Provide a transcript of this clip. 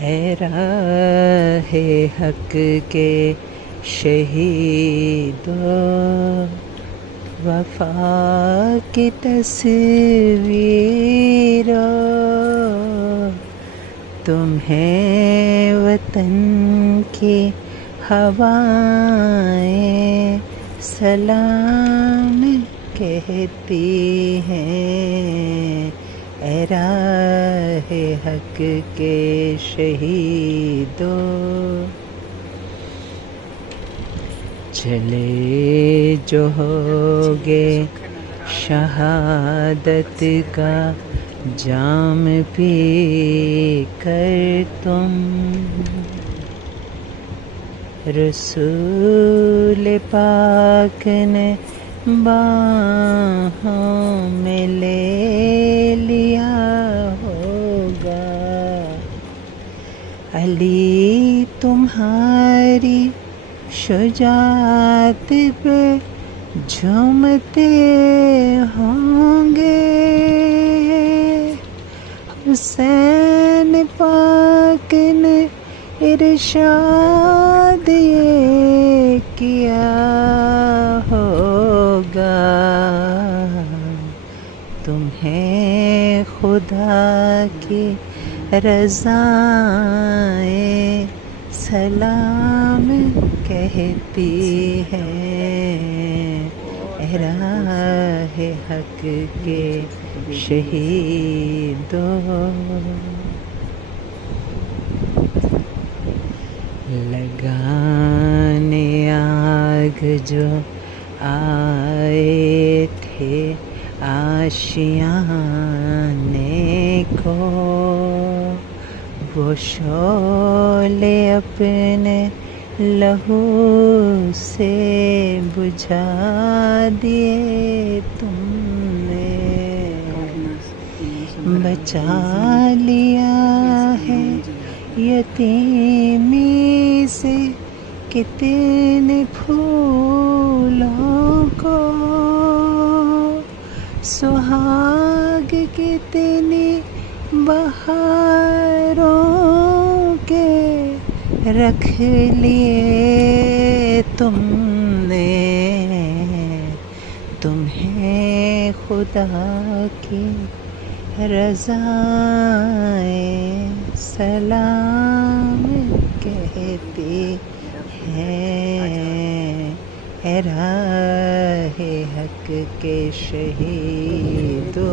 اے راہ حق کے شہیدو، وفا کی تصویرو، تمہیں وطن کی ہوائیں سلام کہتی ہیں۔ اے راہ حق کے شہیدو، چلے جو ہوگے شہادت کا جام پی کر تم، رسول پاک نے باہوں میں لے لیا ہوگا، علی تمہاری شجاعت پہ جھومتے ہوں گے، حسین پاک نے ارشاد یہ کیا ہوگا، تمہیں خدا کی رضائیں سلام کہتی ہیں۔ اے راہ حق کے شہیدو، لگانے آگ جو آئے تھے آشیانے کو، وہ شعلے اپنے لہو سے بجھا دیے تم نے، بچا لیا ہے یتیمی سے کتنے پھولوں کو، سہاگ کتنی بہاروں کے رکھ لیے تم نے، تمہیں خدا کی رضائیں سلام کہتی ہیں۔ اے راہ حق کے شہیدو،